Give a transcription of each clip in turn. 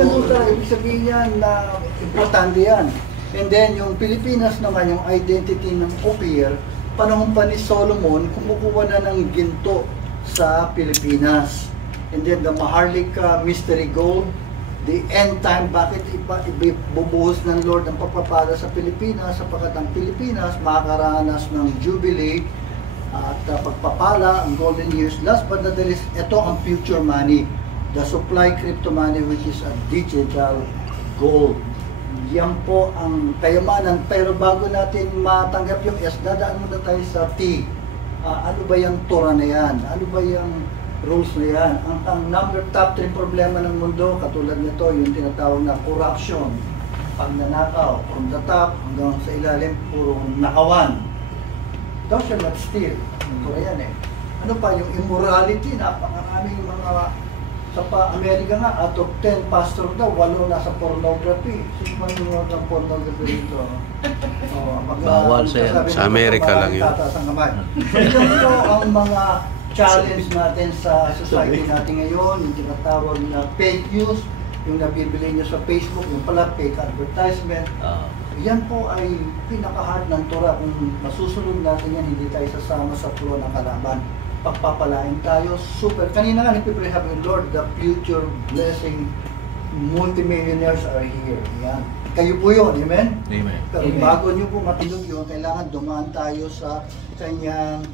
ganun talaga. Ibig sabihin yan na importante yan. And then, yung Pilipinas naman, yung identity ng Ophir, panahon pa ni Solomon, kumukuha na ng ginto sa Pilipinas. And then, the Maharlika Mystery Gold, the end time, bakit ibubuhos ng Lord ang pagpapala sa Pilipinas, sapagkat ang Pilipinas makakaranas ng Jubilee at pagpapala, ang golden years. Last but not least, ito ang future money, the supply crypto money, which is a digital gold. Yan po ang kayamanan. Pero bago natin matanggap yung S, dadaan muna tayo sa T. Ano ba yung Torah na yan? Ano ba yung rules na yan? Ang top 3 problema ng mundo, katulad nito, yung tinatawag na corruption, pagnanakaw, from the top hanggang sa ilalim, puro nakawan. Thou shalt not steal. Torah yan eh. Ano pa, yung immorality, napakaraming mga sa Amerika nga, out of 10 pastor daw, 8 nasa pornography. Sino man yung ng pornography dito? Bawal sa Amerika lang yun. Ito ang mga challenge natin sa society natin ngayon, yung tinatawag na fake news, yung nabibili nyo sa Facebook, yung pala fake advertisement. Yan po ay pinaka-hard ng Torah. Kung masusunod natin yan, hindi tayo sasama sa pulo ng kalaban. Pagpapalain tayo, super. Kanina nga, nagpipray sabi, Lord, the future blessing, multimillionaires are here. Yan. Kayo po yun, amen? Amen. Pero bago nyo po matinog yun, kailangan dumaan tayo sa kanyang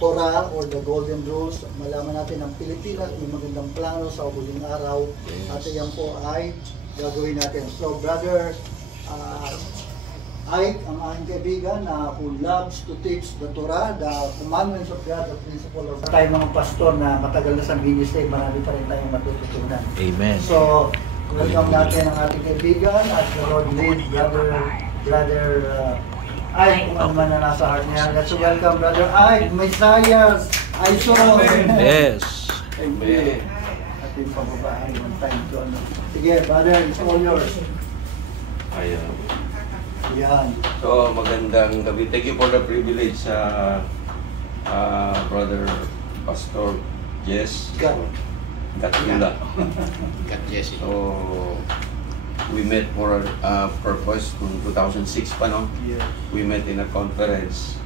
Torah or the Golden Rules. Malaman natin ang Pilipinas, may magandang plano sa huling araw. At yan po ay gagawin natin. So, brother, Ike, ang aking kaibigan who loves to teach the Torah, the commandments of God, the principle of God. Tayo mga pastor na matagal na sa ministry, marami pa rin tayong matututunan. Amen. So, welcome natin ang ating kaibigan at the Lord lead, brother Ike, kung ano man na nasa heart niya. Let's welcome brother Ike, Messiah, I saw. Yes. Amen. Ating pababaan ng time to ano. Sige, brother, it's all yours. Ayan. Yan. So, magandang gabi. Thank you for the privilege, Brother Pastor Jess. Gatula. God Jesse. So, we met for a purpose in 2006 pa, no? Yeah. We met in a conference.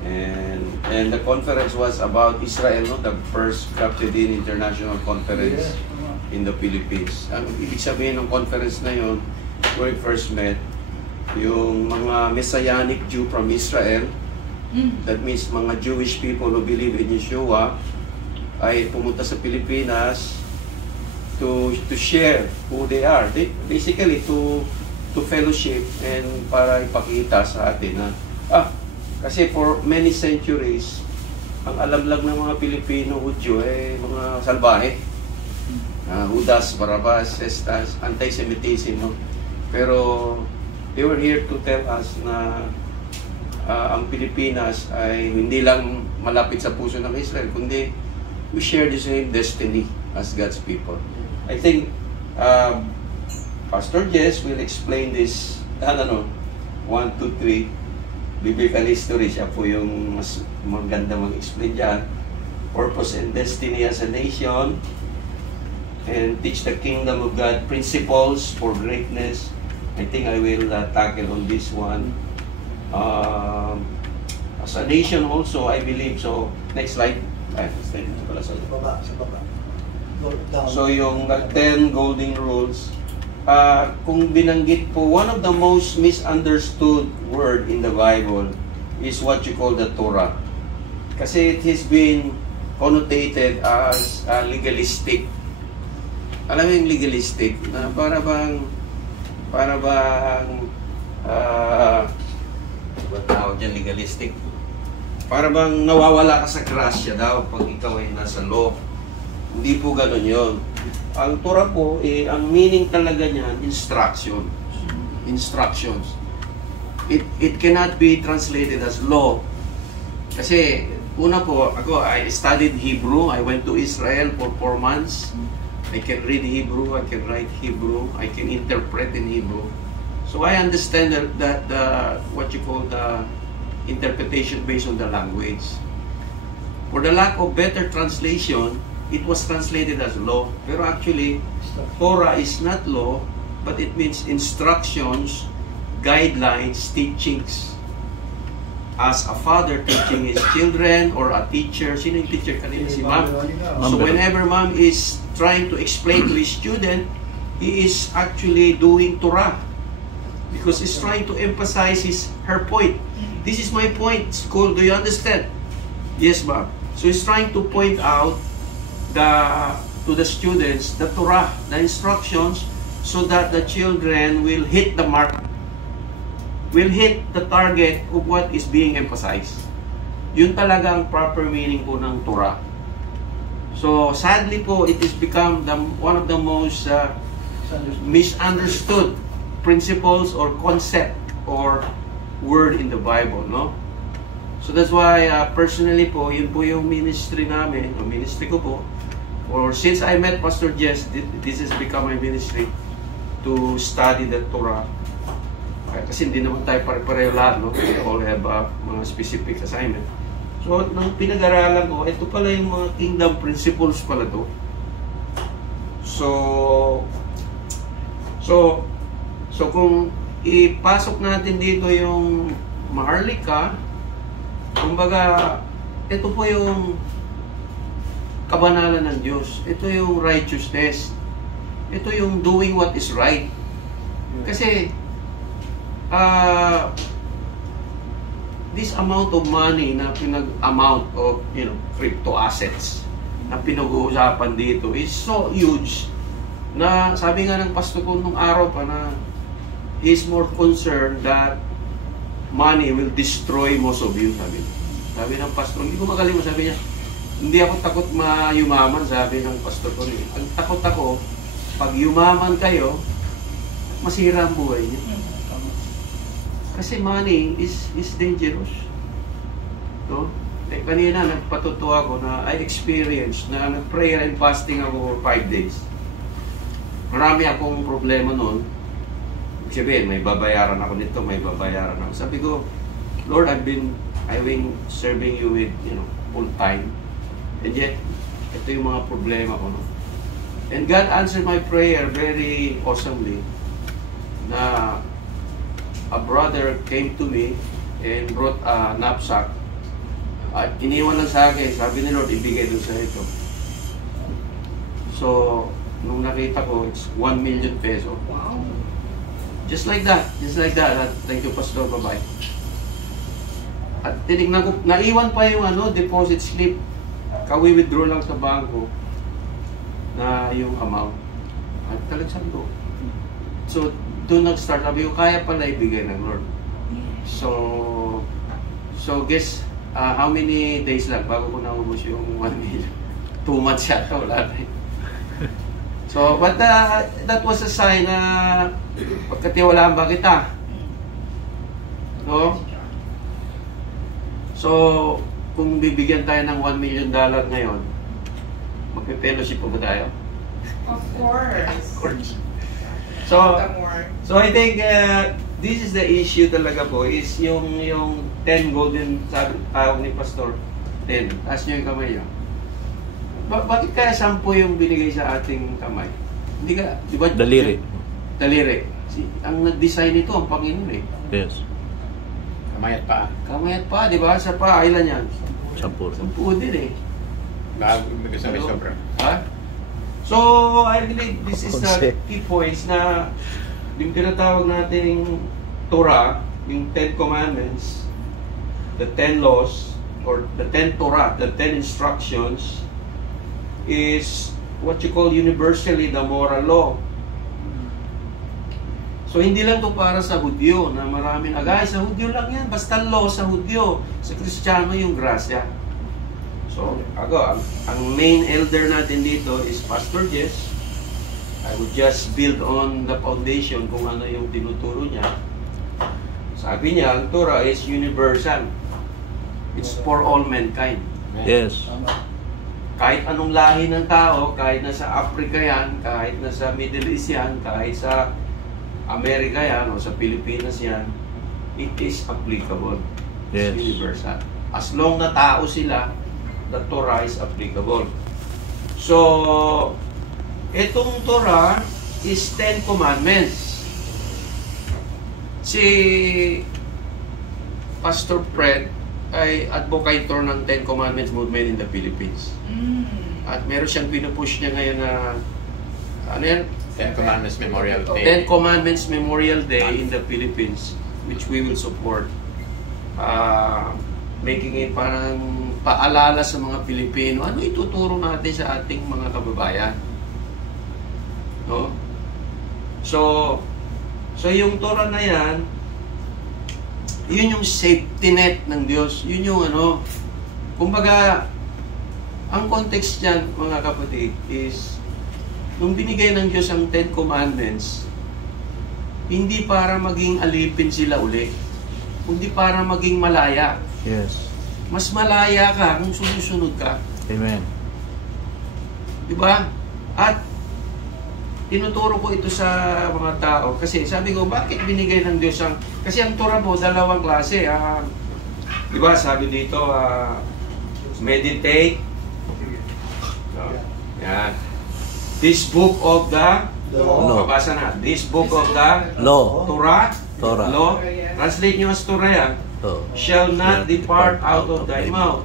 And the conference was about Israel, no? The first Captain International Conference in the Philippines. Ang ibig sabihin ng conference na yun, where we first met, yung mga Messianic Jew from Israel, that means mga Jewish people who believe in Yeshua, ay pumunta sa Pilipinas to share who they are. Basically, to fellowship and para ipakita sa atin na, kasi for many centuries, ang alam lang ng mga Pilipino, Hudyo, mga salbahe. Judas, Barabas, Estas, anti-Semitism, no? Pero they were here to tell us na ang Pilipinas ay hindi lang malapit sa puso ng Israel, kundi we share the same destiny as God's people. I think Pastor Jess will explain this, 1, 2, 3, biblical history. Siya po yung mas maganda mag-explain dyan. Purpose and destiny as a nation, and teach the kingdom of God, principles for greatness. I think I will tackle on this one. As a nation also, I believe. So, next slide. Baba. So, yung 10 golden rules, kung binanggit po, one of the most misunderstood word in the Bible is what you call the Torah. Kasi it has been connotated as legalistic. Alam mo yung legalistic? Na para bang tawag dyan, legalistic. Para bang nawawala ka sa grasya daw pag ikaw ay nasa law. Hindi po ganun yun. Ang Torah po, ang meaning talaga niyan, instructions. It cannot be translated as law. Kasi, una po, I studied Hebrew. I went to Israel for 4 months. I can read Hebrew, I can write Hebrew, I can interpret in Hebrew. So I understand that what you call the interpretation based on the language. For the lack of better translation, it was translated as law. Pero actually, Torah is not law, but it means instructions, guidelines, teachings. As a father teaching his children, or a teacher, sino yung teacher kanina? Si ma'am. So whenever ma'am is trying to explain to his student, he is actually doing Torah. Because he's trying to emphasize her point. This is my point, school. Do you understand? Yes, ma'am. So he's trying to point out to the students the Torah, the instructions, so that the children will hit the mark, will hit the target of what is being emphasized. Yun talaga ang proper meaning po ng Torah. So sadly po, it has become one of the most misunderstood principles or concept or word in the Bible, no? So that's why personally po, yun po yung ministry namin, o ministry ko po, or since I met Pastor Jess, this has become my ministry to study the Torah. Kasi hindi naman tayo pare-pareho lahat, no? We all have mga specific assignment. So, nang pinag-aralan ko, ito pala yung mga kingdom principles pala to. So kung ipasok natin dito yung maharlika, kumbaga, ito po yung kabanalan ng Diyos. Ito yung righteousness. Ito yung doing what is right. Kasi, this amount of money na amount of, crypto assets na pinag-uusapan dito is so huge na sabi nga ng pastor ko nung araw pa na he's more concerned that money will destroy most of you, sabi ng pastor. Hindi ko magaling, sabi niya, hindi ako takot mayumaman, sabi ng pastor ko. Ang takot ako, pag yumaman kayo, masira ang buhay niyo. Kasi money is dangerous. No? Kanina, nagpatutuwa ako na I experienced na nag-prayer and fasting ako for 5 days. Marami akong problema noon. Sabihin, may babayaran ako nito, may babayaran ako. Sabi ko, Lord, I've been serving you with, full time. And yet, ito yung mga problema ko. No? And God answered my prayer very awesomely. Na a brother came to me and brought a knapsack. At iniwan lang sa akin, sabi ni Lord, ibigay doon sa ito. So, nung nakita ko, it's 1 million peso. Wow. Just like that. Thank you, Pastor. Bye-bye. At tinignan ko, naiwan pa yung deposit slip. Kawi-withdraw lang sa bangko na yung amount. At talagang sabi ko. So, doon nag-start. Sabi ko, kaya pala ibigay ng Lord. So guess, how many days lang bago ko naubos yung 1 million? 2 months yata, wala na. So, but that was a sign na pagkatiwalaan ba kita? No? So, kung bibigyan tayo ng $1 million ngayon, magpe-fellowship pa ba tayo? Of course. So I think this is the issue talaga po, is yung 10 golden, sabi tawag ni Pastor, 10. Taas nyo yung kamay nyo. Bakit kaya 10 yung binigay sa ating kamay? Hindi ka, di ba? Daliri. Ang nag-design nito, ang Panginoon eh. Yes. Kamayat pa, di ba? Sa pa, ilan yan? 10. 10 din eh. Bago nagsabi sobra. Ha? So, I believe this is the key points na yung tinatawag natin yung Torah, yung 10 Commandments, the 10 laws, or the 10 Torah, the 10 instructions, is what you call universally the moral law. So, hindi lang to para sa Hudyo, na marami na, guys, sa Hudyo lang yan, basta law sa Hudyo. Sa Kristiyano yung grasya. So, ang main elder natin dito is Pastor Jess. I would just build on the foundation kung ano yung tinuturo niya. Sabi niya, ang Torah is universal. It's for all mankind. Yes. Kahit anong lahi ng tao, kahit nasa Africa yan, kahit nasa Middle East yan, kahit sa Amerika yan, o sa Pilipinas yan, it is applicable. Yes. It's universal. As long na tao sila, the Torah is applicable. So, itong Torah is 10 Commandments. Si Pastor Fred ay advocator ng 10 Commandments movement in the Philippines. At meron siyang pinupush niya ngayon na ano yan? 10 Commandments Memorial Day. 10 Commandments Memorial Day in the Philippines, which we will support. Making it parang paalala sa mga Pilipino, ano ituturo natin sa ating mga kababayan. No? So yung Torah na yan, yun yung safety net ng Diyos. Yun yung ano, kumbaga, ang context niyan, mga kapatid, is nung binigay ng Diyos ang 10 Commandments, hindi para maging alipin sila uli, kundi para maging malaya. Yes. Mas malaya ka kung sumusunod ka. Amen. Diba? At tinuturo ko ito sa mga tao kasi sabi ko, bakit binigay ng Diyos ang... Kasi ang Torah po, dalawang klase. Diba? Sabi dito, meditate. Yan. This book of the Law. Babasa na. This book of the Law. Torah. Torah. Law. Translate nyo as Torah yan. Oh. Shall not depart out of thy mouth,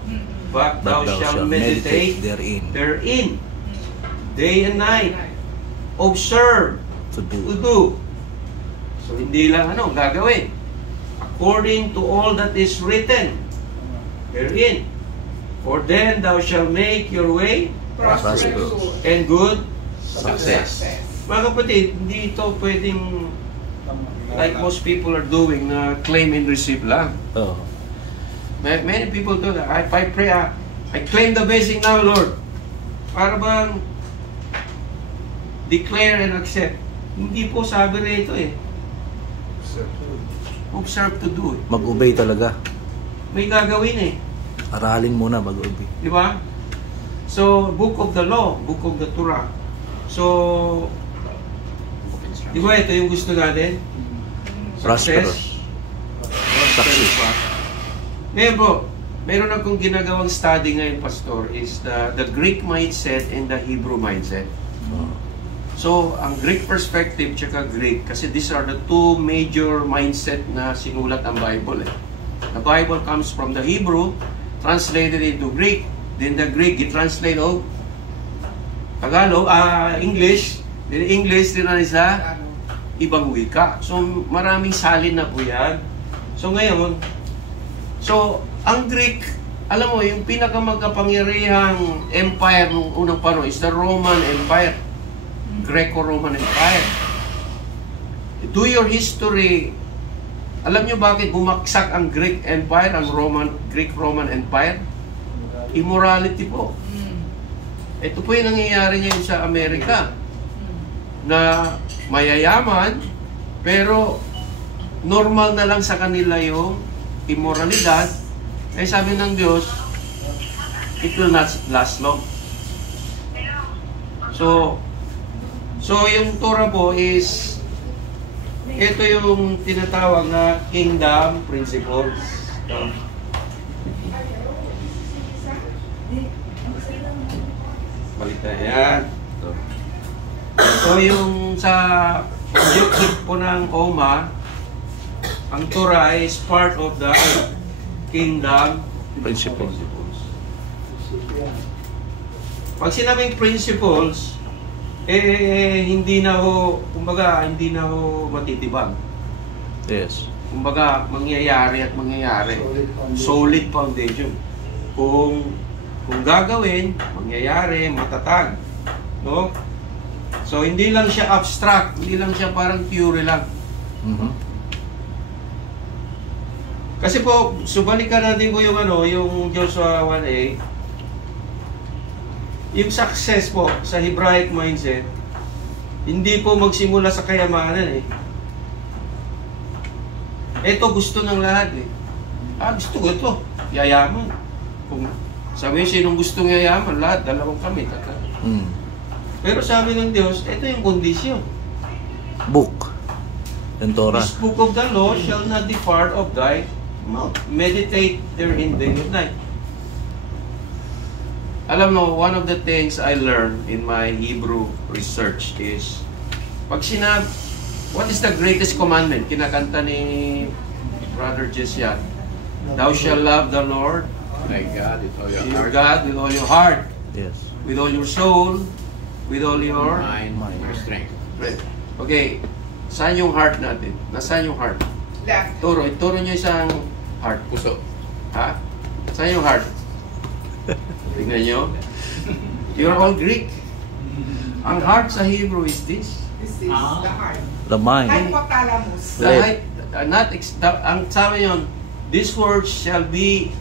but thou shalt meditate therein, day and night. Observe To to do. do. So hindi lang ano, gagawin. According to all that is written therein. For then thou shalt make your way Prosperous. and good Success. Mga kapatid, hindi ito pwedeng like most people are doing na claim and receive lang. Oh. Many people do that. I pray, I claim the blessing now, Lord. Para bang declare and accept. Hindi po sabi rito eh. Observe to do. Mag-obey talaga. May gagawin eh. Aralin muna mag-obey. Di ba? So, book of the law, book of the Torah. So, di ba ito yung gusto natin? Prosperous. Success. Ngayon po, meron akong ginagawang study ngayon, Pastor, is the Greek mindset and the Hebrew mindset. Oh. So, ang Greek perspective tsaka Greek, kasi these are the two major mindset na sinulat ang Bible. The Bible comes from the Hebrew, translated into Greek. Then the Greek, i-translate of Tagalog, English. Then English, din na sa ibang wika. So, maraming salin na po yan. So, ngayon, ang Greek, alam mo, yung pinakamagkapangyarihang empire nung unang panahon is the Roman Empire. Greco-Roman Empire. Do your history. Alam nyo bakit bumaksak ang Greek Empire, ang Greek-Roman Empire? Immorality po. Ito po yung nangyayari ngayon sa Amerika. Na mayayaman, pero normal na lang sa kanila yung immoralidad. Ay sabi ng Diyos, it will not last long. So yung Torah po is, ito yung tinatawag na kingdom principles. Balik na yan. So yung sa objective po ng OMA, ang Torah is part of the kingdom Principles. Pag sinabing principles, hindi na ho, kumbaga, hindi na ho matitibag. Yes. Kumbaga, mangyayari at mangyayari. Solid foundation. Kung gagawin, mangyayari, matatag. No? So, hindi lang siya abstract, hindi lang siya parang theory lang. Mm-hmm. Kasi po, subalikan natin po yung yung Joshua 1:8. Yung success po sa Hebraic mindset, hindi po magsimula sa kayamanan eh. Ito gusto ng lahat eh. Gusto ko ito. Yayaman. Kung sabi sinong gustong yayaman, lahat, dalawang kami. Mm. Pero sabi ng Diyos, ito yung kondisyon. Book. Yung Torah. This book of the law shall not depart of thy mouth. Meditate therein day and night. Alam mo, one of the things I learned in my Hebrew research is, pag what is the greatest commandment? Kinakanta ni Brother Jesian. Thou shalt love the Lord, My God, with all your your heart, God, with all your heart, Yes. with all your soul, with all your mind, your strength. Okay, saan yung heart natin? Nasaan yung heart? Left. Turo nyo isang heart. Puso. Ha? Saan yung heart? Tingnan nyo. You're all Greek. Ang heart sa Hebrew is this. This is the heart. The mind. Hypothalamus. The height, ang sabi yun, these words shall be,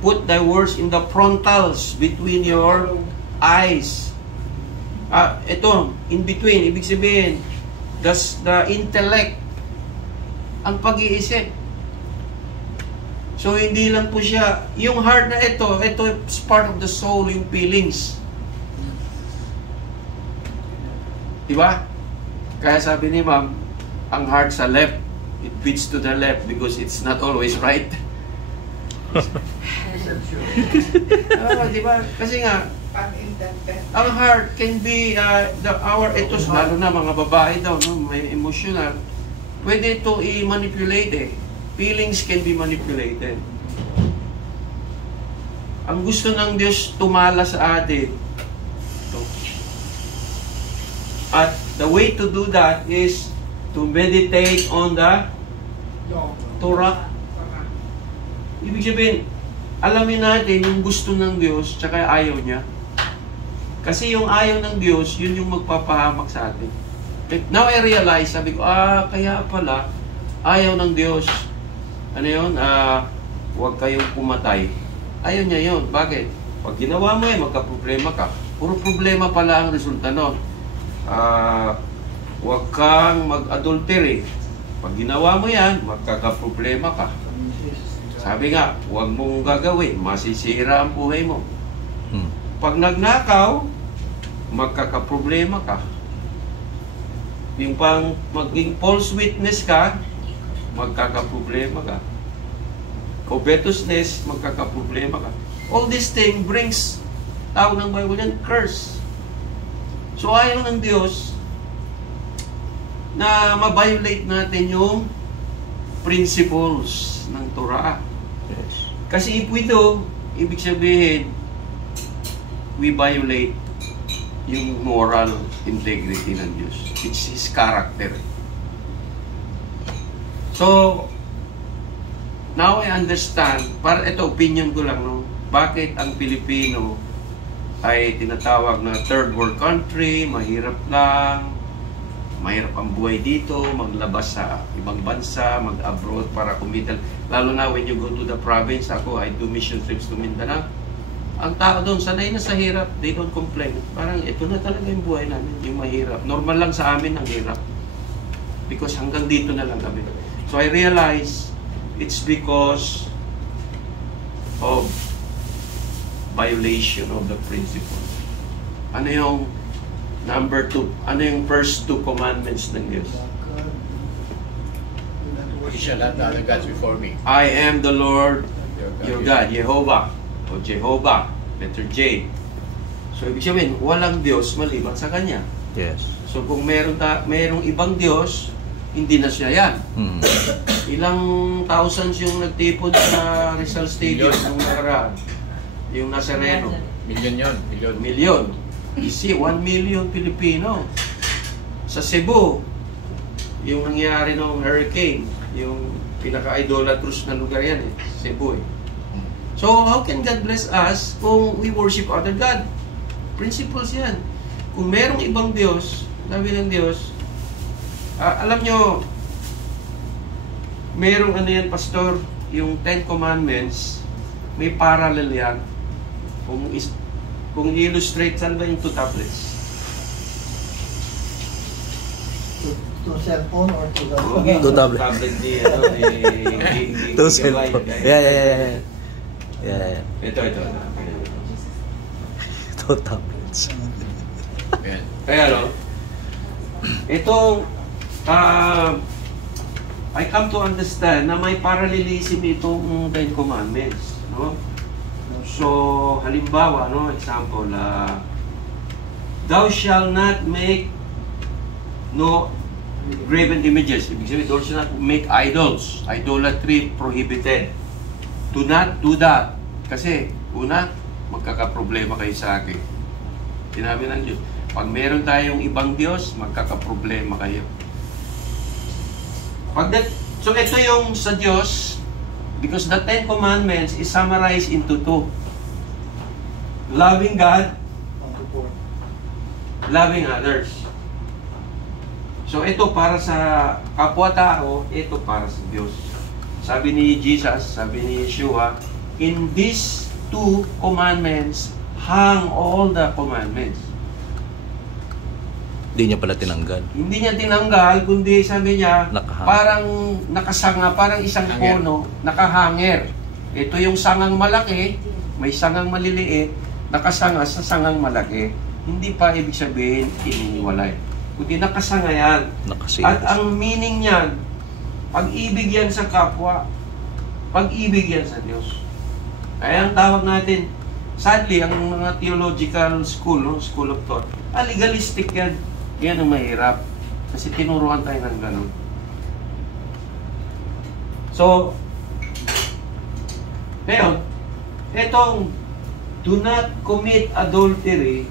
put thy words in the frontals between your eyes. Ito, in between, ibig sabihin, the intellect, ang pag-iisip. So, hindi lang po siya, yung heart na ito is part of the soul, yung feelings. Diba? Kaya sabi ni ma'am, ang heart sa left, it beats to the left because it's not always right. Diba? Kasi nga, Pag-intended. ang heart can be, ito, lalo na mga babae daw, no? May emotional. Pwede ito i-manipulate eh. Feelings can be manipulated. Ang gusto ng Diyos tumala sa atin. Ito. At the way to do that is to meditate on the Torah. Ibig sabihin, alamin natin yung gusto ng Diyos tsaka ayaw niya. Kasi yung ayaw ng Diyos, yun yung magpapahamak sa atin. Now I realize, sabi ko, kaya pala, ayaw ng Diyos. Ano yun? Huwag kayong pumatay. Ayaw niya yun. Bakit? Pag ginawa mo magka-problema ka. Puro problema pala ang resulta nun. Huwag kang mag-adultery. Pag ginawa mo yan, magkaka-problema ka. Sabi nga, huwag mong gagawin, masisira ang buhay mo. Pag nagnakaw, magkaka-problema ka. Yung maging false witness ka, magkaka-problema ka. Covetousness, magkaka-problema ka. All these things brings, tawag ng Bible yan, curse. So ayaw ng Diyos na ma-violate natin yung principles ng Torah. Yes. Kasi if we do, ibig sabihin, we violate yung moral integrity ng Diyos. It's His character. So, now I understand, ito opinion ko lang, no? Bakit ang Pilipino ay tinatawag na third world country, mahirap lang, mahirap ang buhay dito, maglabas sa ibang bansa, mag-abroad para kumita. Lalo na when you go to the province, I do mission trips to Mindanao. Ang tao doon, sanay na sa hirap, they don't complain. Parang ito na talaga yung buhay namin, yung mahirap. Normal lang sa amin ang hirap. Because hanggang dito na lang kami. So I realize, it's because of violation of the principle. Ano yung number 2? Ano yung first 2 commandments ng Diyos? You shall not have other gods before me. I am the Lord, your God, Yes. Jehovah. O Jehovah, letter J. So, ibig sabihin, walang Diyos maliban sa Kanya. Yes. So, kung merong ibang Diyos, hindi na siya yan. Ilang thousands yung nagtipon sa Rizal Stadium nung nakaraan. Yung Nazareno. Million yun. Million. Million. You see, 1 million Pilipino. Sa Cebu, yung nangyari ng hurricane, yung pinaka-idolatrous na lugar yan Cebu So, how can God bless us kung we worship other God? Principles yan. Kung merong ibang Diyos, sabi ng Diyos, alam nyo, merong yan, Pastor, yung 10 Commandments, may parallel yan. Kung illustrate, saan ba yung 2 tablets? To cellphone or to the... Okay, Two tablets. Tablet ni, Two cellphone. Yeah. Ito. Two tablets. Ayan. Kaya itong I come to understand na may parallelism itong 10 Commandments, no? So, halimbawa, no, example, thou shall not make no graven images. Ibig sabihin, thou shall not make idols. Idolatry prohibited. Do not do that. Kasi, una, magkakaproblema kayo sa akin. Sinabi ng Diyos, pag meron tayong ibang Diyos, magkakaproblema kayo. So, ito yung sa Diyos, because the Ten Commandments is summarized into two. Loving God, loving others. So ito para sa kapwa-tao, ito para sa Diyos. Sabi ni Jesus, sabi ni Yeshua, in these two commandments hang all the commandments. Hindi niya pala tinanggal. Hindi niya tinanggal, kundi sabi niya, Nakahang. parang nakasanga, parang isang Hanger. puno, nakahanger. Ito yung sangang malaki, may sangang maliliit, nakasanga sa sangang malaki. Hindi pa ibig sabihin iniwalay. Kundi nakasanga yan. Nakasira. At ang meaning niyan, pag-ibig yan sa kapwa, pag-ibig yan sa Diyos. Kaya ang tawag natin, sadly, ang mga theological school, no, school of thought, legalistic yan. Yan ang mahirap. Kasi tinuruan tayo ng ganun. So, ngayon, etong do not commit adultery,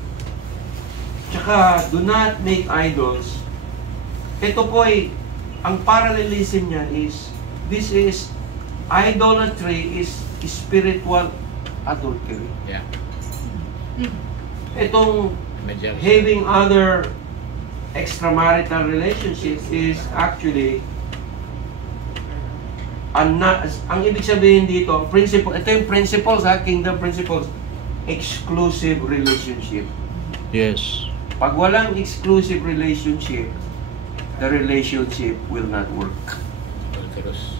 tsaka do not make idols, ito po ay, ang parallelism niya is, this is, idolatry is spiritual adultery. Yeah. Itong Medyo. having other extramarital relationships is actually ang ibig sabihin dito, principle, ito yung principles kingdom principles, exclusive relationship. Yes. Pag walang exclusive relationship, the relationship will not work. Adulterous.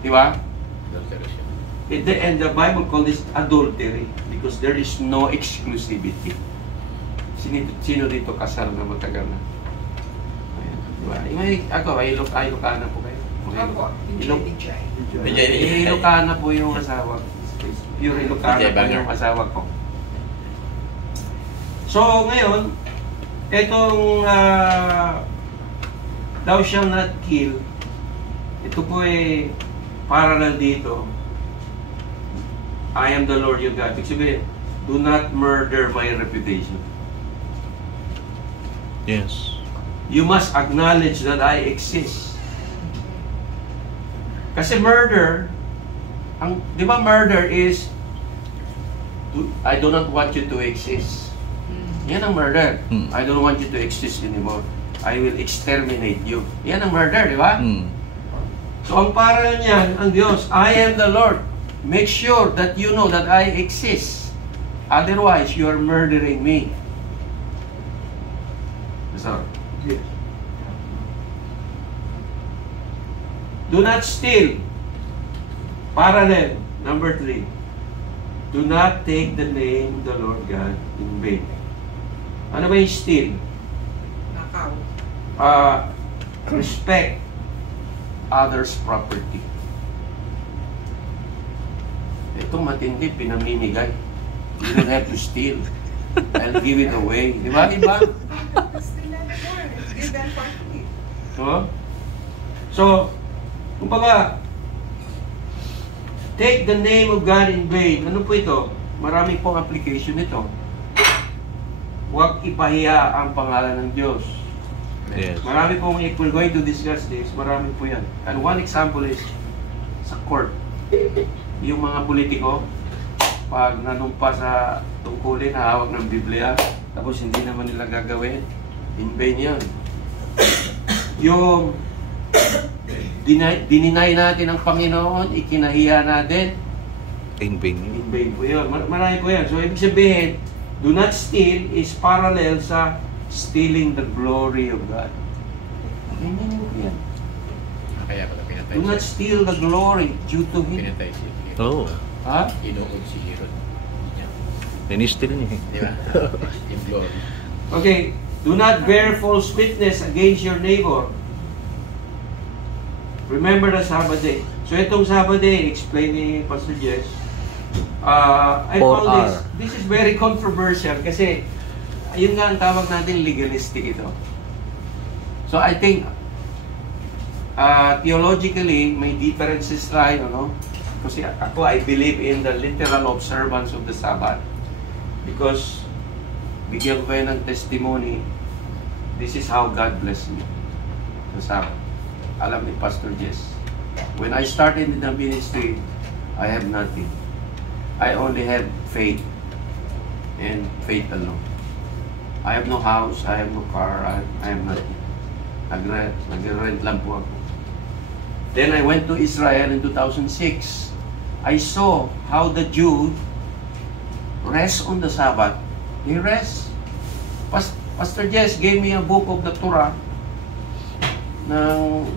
Di ba? Adulterous yun. And the Bible calls this adultery because there is no exclusivity. Sino dito kasal na matagal na? Ayan, di ba? Ay Ilocana po kayo. Opo, Ilocana po yung asawa. Pure Ilocana po yung asawa ko. So, ngayon, itong thou shall not kill, ito po ay parallel dito. I am the Lord your God. Ibig sabihin, do not murder my reputation. Yes. You must acknowledge that I exist. Kasi murder, di ba murder is, I do not want you to exist. Yan ang murder. I don't want you to exist anymore. I will exterminate you. Yan ang murder, di ba? So ang parallel niyan, ang Diyos, I am the Lord. Make sure that you know that I exist. Otherwise, you are murdering me. So, Yes. do not steal. Parallel, number 3. Do not take the name of the Lord God in vain. Ano ba yung steal? Nakaw. Respect others' property. Ito matindi, pinamimigay. You don't have to steal. I'll give it away. Di ba? Iba? Still not sure. Give them for free. So, kumbaga, take the name of God in vain. Ano po ito? Marami pong application ito. Huwag ipahiya ang pangalan ng Diyos. Yes. Marami pong, if we're going to discuss this, marami po yan. And one example is sa court. Yung mga politiko, pag nanumpa sa tungkulin, hawak ng Biblia, tapos hindi naman nila gagawin, in vain yan. Yung dininay natin ang Panginoon, ikinahiya natin, In vain. in vain po yun. Marami po yan. So, ibig sabihin, do not steal is parallel sa stealing the glory of God. Ganyan po yan. Kaya pala pinatay Do not siya. steal the glory due to Him. Pinatay si Herod. Oh. Ha? Inuod si Herod. Niya. Sinistil niya. Di ba? In glory. Okay. Do not bear false witness against your neighbor. Remember the Sabbath day. So, itong Sabbath day, explain ni Pastor Jess, I found this is very controversial kasi yun nga ang tawag natin legalistic ito. So I think theologically may differences tayo, no? Kasi ako, I believe in the literal observance of the Sabbath because bigyan ko kayo ng testimony, this is how God blessed me. The Sabbath. Alam ni Pastor Jess, when I started in the ministry, I have nothing. I only have faith and faith alone. I have no house, I have no car, I have nothing. Nag-rent lang po ako. Then I went to Israel in 2006. I saw how the Jews rest on the Sabbath. They rest. Pastor Jess gave me a book of the Torah ng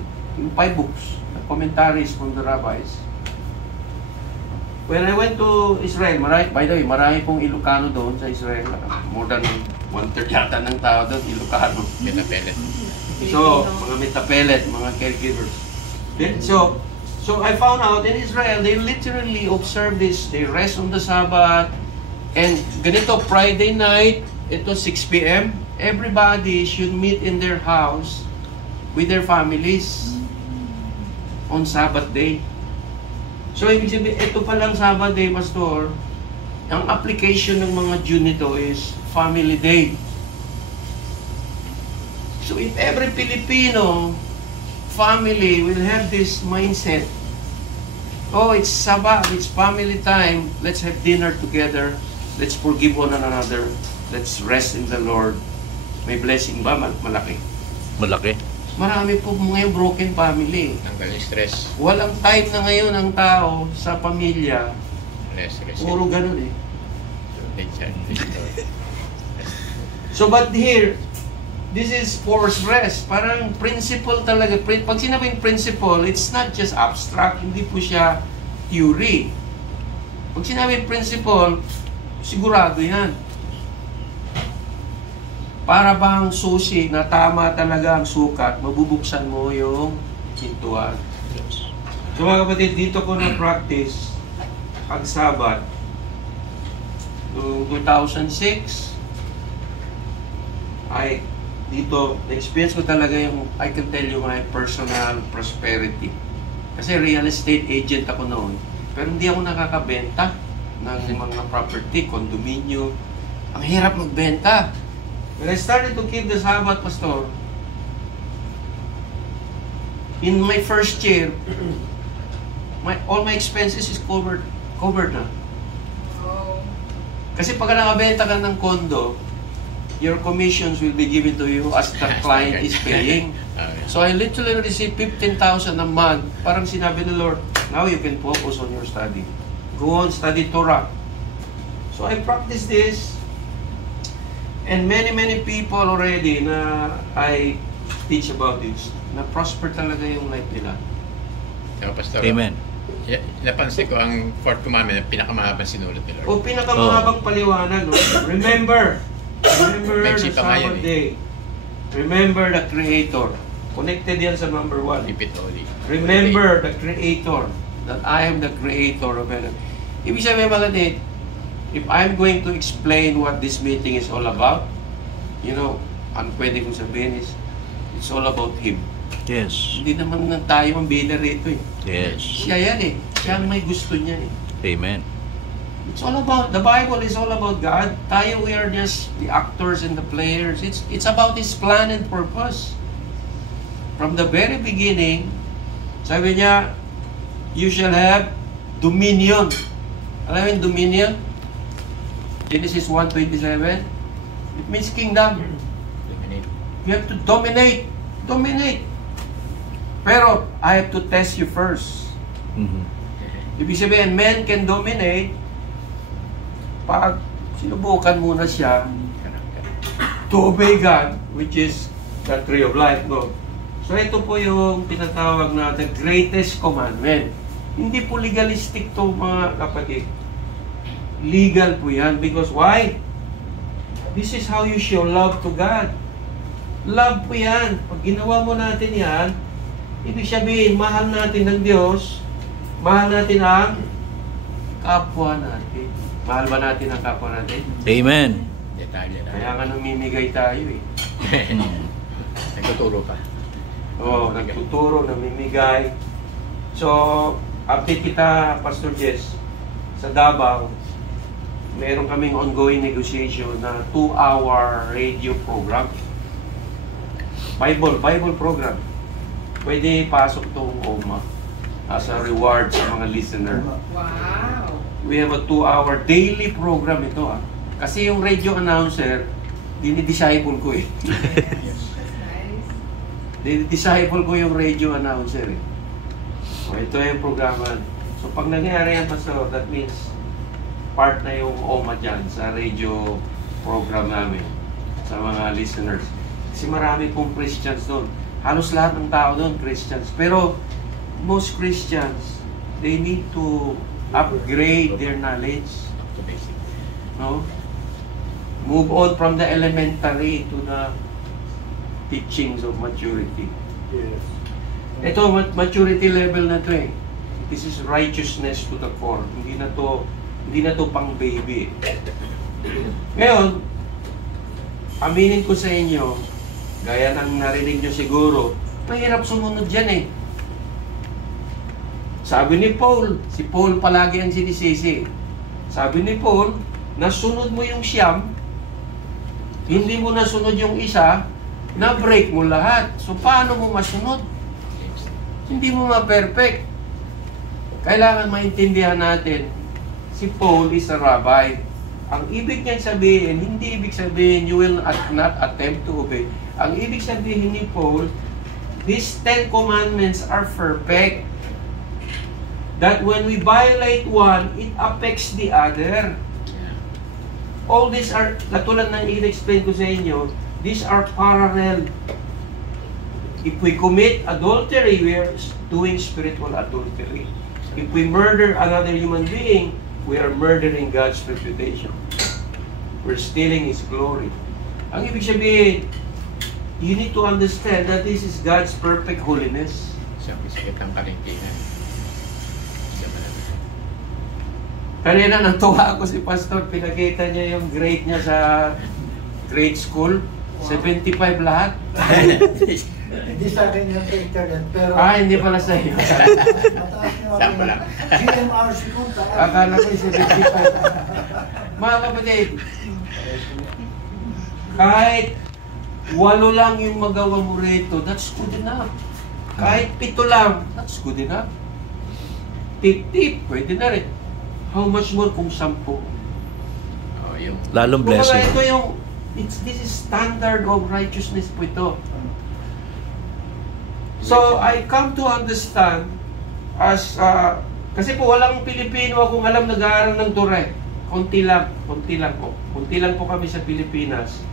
5 books, the commentaries from the rabbis. When I went to Israel, by the way, marami pong Ilocano doon sa Israel. More than 1/3 yata ng tao doon, Ilocano. Metapelet. So, mga metapelet, mga caregivers. Then, so I found out in Israel, they literally observe this. They rest on the Sabbath. And ganito, Friday night, ito 6 p.m., everybody should meet in their house with their families on Sabbath day. So, ibig sabihin, ito palang Sabbath day, Pastor, ang application ng mga Jew nito is family day. So, if every Filipino family will have this mindset, oh, it's Sabbath, it's family time, let's have dinner together, let's forgive one another, let's rest in the Lord. May blessing ba? Malaki. Malaki. Marami po ngayon broken family. Tanggal yung stress. Walang time na ngayon ang tao sa pamilya. Stress. Puro ganun eh. Tension. So but here, this is forced rest. Parang principle talaga. Pag sinabing principle, it's not just abstract. Hindi po siya theory. Pag sinabing principle, sigurado yan. Para bang susi na tama talaga ang sukat, mabubuksan mo yung pintuan. So mga kapatid, dito ko na-practice ang Sabbath. Noong 2006, dito, na-experience ko talaga yung, I can tell you my personal prosperity. Kasi real estate agent ako noon. Pero hindi ako nakakabenta ng mga property, condominium. Ang hirap magbenta. When I started to keep the Sabbath, Pastor, in my first year, all my expenses is covered na. Oh. Kasi pag nakabenta ka ng condo, your commissions will be given to you as the client is paying. So I literally receive 15,000 a month. Parang sinabi ng Lord, now you can focus on your study. Go on, study Torah. So I practice this. And many people already na I teach about this, na prosper talaga yung life nila. Diba, Pastor? Amen. Napansin ko ang fourth commandment, pinakamahabang sinulat nila. O pinakamahabang paliwanag, no? Remember the Sabbath day. Remember the Creator. Connected yan sa number 1. Repeat only. Remember the Creator. That I am the Creator of heaven. Ibig sabihin mga kapatid, if I'm going to explain what this meeting is all about, you know, ang pwede kong sabihin is, it's all about Him. Yes. Hindi naman na tayo ang bida rito eh. Yes. Siya yan eh. Siya ang may gusto niya eh. Amen. It's all about, the Bible is all about God. Tayo, we are just the actors and the players. It's about His plan and purpose. From the very beginning, sabi niya, you shall have dominion. Alam mo yung dominion? Genesis 1:27. It means kingdom. You have to dominate. Dominate. Pero, I have to test you first. Ibig sabihin, men can dominate pag sinubukan muna siya to obey God, which is the tree of life. No? So, ito po yung tinatawag na the greatest commandment. Hindi po legalistic to mga kapatid. Legal po yan. Because why? This is how you show love to God. Love po yan. Pag ginawa mo natin yan, ibig sabihin, mahal natin ng Diyos, mahal natin ang kapwa natin. Mahal ba natin ang kapwa natin? Amen. Detalye na. Kaya nga namimigay tayo eh. Nagtuturo ka. Oo, nagtuturo, namimigay. So, update kita, Pastor Jess, sa Davao, meron kaming ongoing negotiation na 2-hour radio program. Bible program. Pwede pasok itong OMA as a reward sa mga listener. Wow! We have a 2-hour daily program ito ah. Kasi yung radio announcer, dinidisciple ko eh. That's nice. Dinidisciple ko yung radio announcer eh. So, ito yung programa. So, pag nangyari yan, Pastor, that means part na yung OMA dyan sa radio program namin sa mga listeners. Kasi marami pong Christians doon. Halos lahat ng tao doon, Christians. Pero, most Christians, they need to upgrade their knowledge. To basic. No? Move on from the elementary to the teachings of maturity. Yes. Ito, maturity level na to eh. This is righteousness to the core. Hindi na to pang baby. Ngayon, aminin ko sa inyo, gaya ng narinig nyo siguro, mahirap sumunod dyan eh. Sabi ni Paul, si Paul palagi ang sinisisi. Sabi ni Paul, nasunod mo yung siyam, hindi mo nasunod yung isa, na-break mo lahat. So, paano mo masunod? Hindi mo ma-perfect. Kailangan maintindihan natin, si Paul is a rabbi. Ang ibig niya sabihin, hindi ibig sabihin you will not attempt to obey. Ang ibig sabihin ni Paul, these 10 commandments are perfect. That when we violate one, it affects the other. All these are, katulad ng i-explain ko sa inyo, these are parallel. If we commit adultery, we are doing spiritual adultery. If we murder another human being, we are murdering God's reputation. We're stealing His glory. Ang ibig sabihin, you need to understand that this is God's perfect holiness. Siyang isakit ang kalingkingan. Kanina natuwa ako si Pastor, pinakita niya yung grade niya sa grade school. 75 lahat. Hindi sa akin yung sa internet, pero... Hindi pala sa iyo. Mataas niyo ako Sample lang. GMRC ko, taas. Akala ko yung 75. Mga kapatid, kahit 8 lang yung magawa mo rito, that's good enough. Kahit 7 lang, that's good enough. 50, pwede na rin. How much more kung 10? Oh, yung Lalong blessing. Ito yung, this is standard of righteousness po ito. So, I come to understand as, kasi po walang Pilipino akong alam nag-aaral ng Torah. Konti lang po. Konti lang po kami sa Pilipinas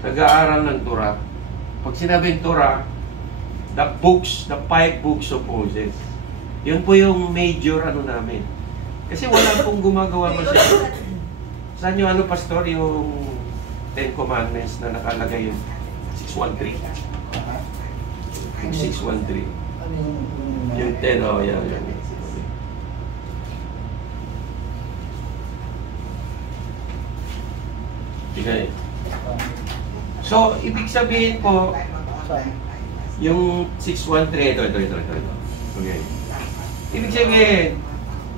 nag-aaral ng Torah. Pag sinabing Torah, the 5 books of Moses. Yun po yung major namin. Kasi wala pong gumagawa masyado. Saan yung Pastor, yung 10 Commandments na nakalagay yung 613? Yung 613. Ano Yung 10, yan. Okay. So, ibig sabihin po, yung 613, ito. Okay. Ibig sabihin,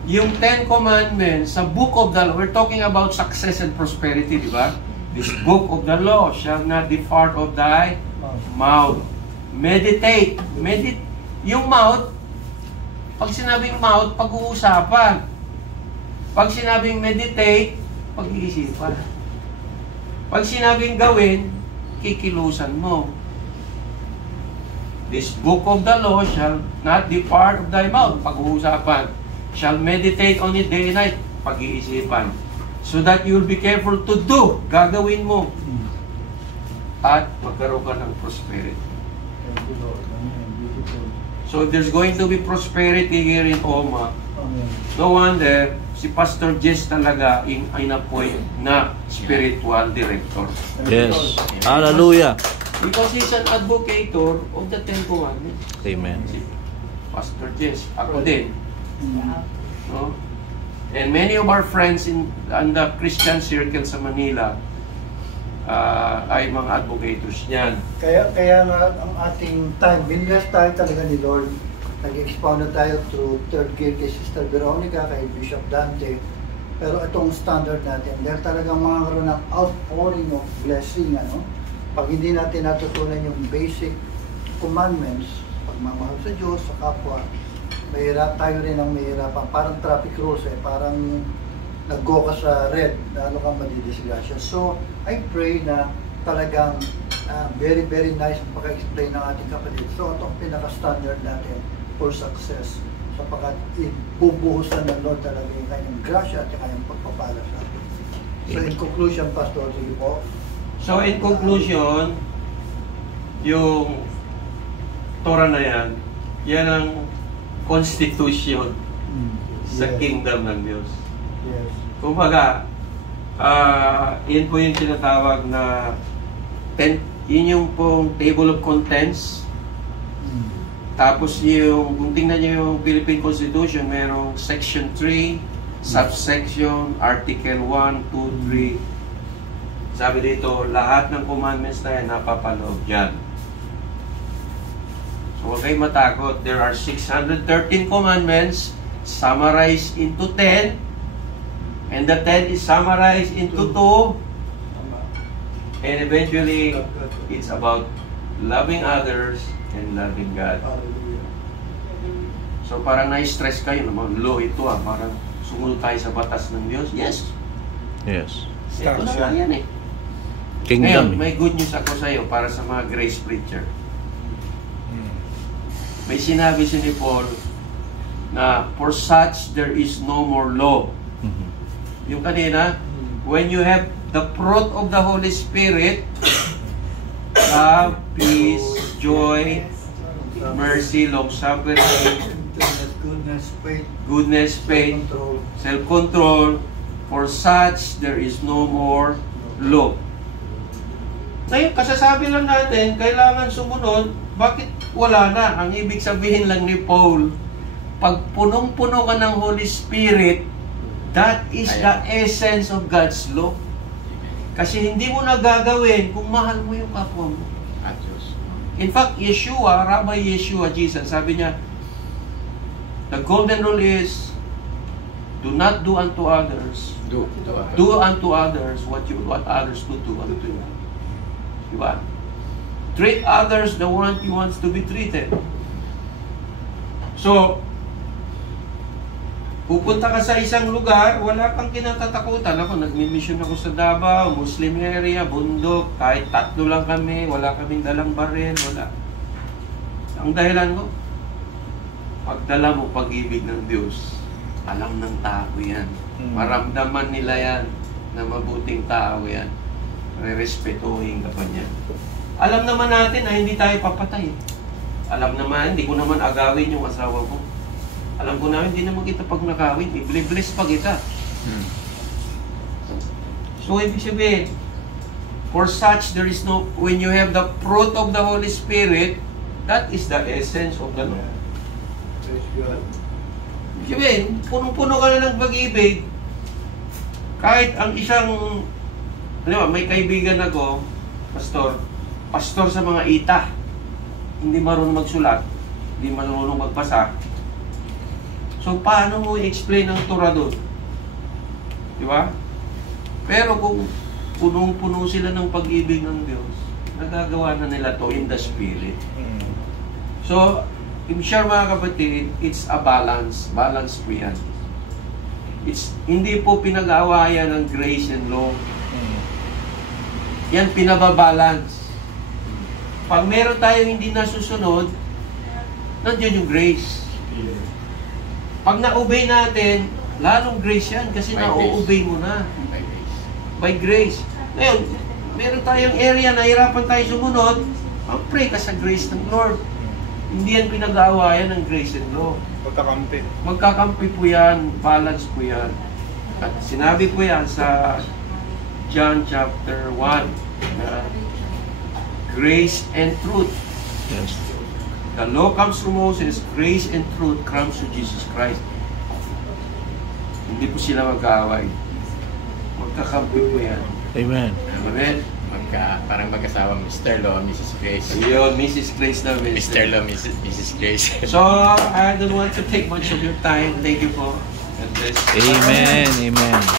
yung 10 Commandments sa Book of the Law, we're talking about success and prosperity, di ba? This Book of the Law shall not depart of thy mouth. Meditate. Yung mouth, pag sinabing mouth, pag-uusapan. Pag sinabing meditate, pag-iisipan. Pag sinabing gawin, kikilusan mo. This book of the law shall not depart of thy mouth, pag-uusapan. Shall meditate on it day and night, pag-iisipan. So that you'll be careful to do, gagawin mo. At magkaroon ka ng prosperity. So there's going to be prosperity here in Oma. No wonder, si Pastor Jess talaga in-appoint na spiritual director. Yes. Hallelujah. Because he's an advocator of the 10 Commandments. Amen. Si Pastor Jess, ako din. No? And many of our friends in the Christian circle sa Manila ay mga advocates niyan. Kaya nga ang ating time, binless tayo talaga ni Lord. Nag-expound na tayo through third gear kay Sister Veronica, kay Bishop Dante. Pero itong standard natin, dahil talagang makakaroon ng outpouring of blessing, ano? Pag hindi natin natutunan yung basic commandments, pagmamahal sa Diyos, sa kapwa, mahirap tayo rin ang mahirapan. Parang traffic rules parang nag-go ka sa red, lalo kang madidisgrasya. So, I pray na talagang very, very nice ang paka-explain ng ating kapatid. So, ito ang pinaka-standard natin for success. Sapagkat ibubuhusan ng Lord talaga yung kanyang grasya at yung kanyang pagpapala sa atin. So, in conclusion, Pastor, sige po. So, in conclusion, yung Torah na yan ang constitution sa Yes. kingdom ng Diyos. Yes. Kumbaga, yun po yung tinatawag na yun yung pong table of contents. Tapos yung, kung tingnan nyo yung Philippine Constitution, merong Section 3, Subsection, Article 1, 2, 3. Sabi dito, lahat ng commandments na yan napapaloob dyan. So huwag kayong matakot. There are 613 commandments summarized into 10. And the 10 is summarized into 2. And eventually, it's about loving others and loving God. Hallelujah. So parang na-stress kayo naman, law ito parang sumunod tayo sa batas ng Diyos. Yes. Yes. Ito na nga yan Ngayon, Kingdom. may good news ako sa iyo para sa mga grace preacher. May sinabi si ni Paul na for such there is no more law. Mhm. Yung kanina, when you have the fruit of the Holy Spirit, love, peace, joy, mercy, long-suffering, goodness, faith, control. self-control, for such there is no more law. Ngayon, kasasabi lang natin, kailangan sumunod, bakit wala na? Ang ibig sabihin lang ni Paul, pag punong-puno ka ng Holy Spirit, that is the essence of God's law. Kasi hindi mo na gagawin kung mahal mo yung kapwa mo. At Diyos. In fact, Rabbi Yeshua, Jesus, sabi niya, the golden rule is, do not do unto others. Do unto others what you want others to do unto you. Diba? Treat others the way you want to be treated. So, pupunta ka sa isang lugar, wala kang kinatatakutan. Ako, nagmi-mission ako sa Davao, Muslim area, bundok, kahit 3 lang kami, wala kaming dalang baril, wala. Ang dahilan ko, pagdala mo pag-ibig ng Diyos, alam ng tao yan. Maramdaman nila yan na mabuting tao yan. Re-respetuhin ka pa niya. Alam naman natin na hindi tayo papatay. Alam naman, hindi ko naman agawin yung asawa ko. Alam ko namin, hindi naman kita pag nakawin. I-bless pa kita. So, ibig sabihin, for such, there is no, when you have the fruit of the Holy Spirit, that is the essence of the law. Praise God. Ibig sabihin, punong-puno ka na ng pag-ibig. Kahit ang isang, may kaibigan ako, pastor sa mga ita. Hindi marunong magsulat, hindi marunong magpasa. So, paano mo i-explain ang Torah doon? Di ba? Pero kung punong-puno sila ng pag-ibig ng Diyos, nagagawa na nila to in the Spirit. So, I'm sure mga kapatid, it's a balance. Balance po yan. Hindi po pinag-aawayan ng grace and law. Yan pinababalance. Pag meron tayo hindi nasusunod, nandiyan yung grace. Pag na-obey natin, lalong grace yan kasi na-obey mo na. By grace. By grace. Ngayon, meron tayong area na hirapan tayo sumunod, pray ka sa grace ng Lord. Hindi yan pinag-aawayan ng grace and law. Magkakampi. Magkakampi po yan, balance po yan. At sinabi po yan sa John chapter 1 na grace and truth. Yes. The law comes from Moses, grace and truth comes to Jesus Christ. Hindi po sila magkaaway. Magkakampi po yan. Amen. Amen? Parang mag-asawa, Mr. Law, Mrs. Grace. Ayun, Mrs. Grace na Mr. Law, Mrs. Grace. So, I don't want to take much of your time. Thank you po. God bless. Amen. Amen.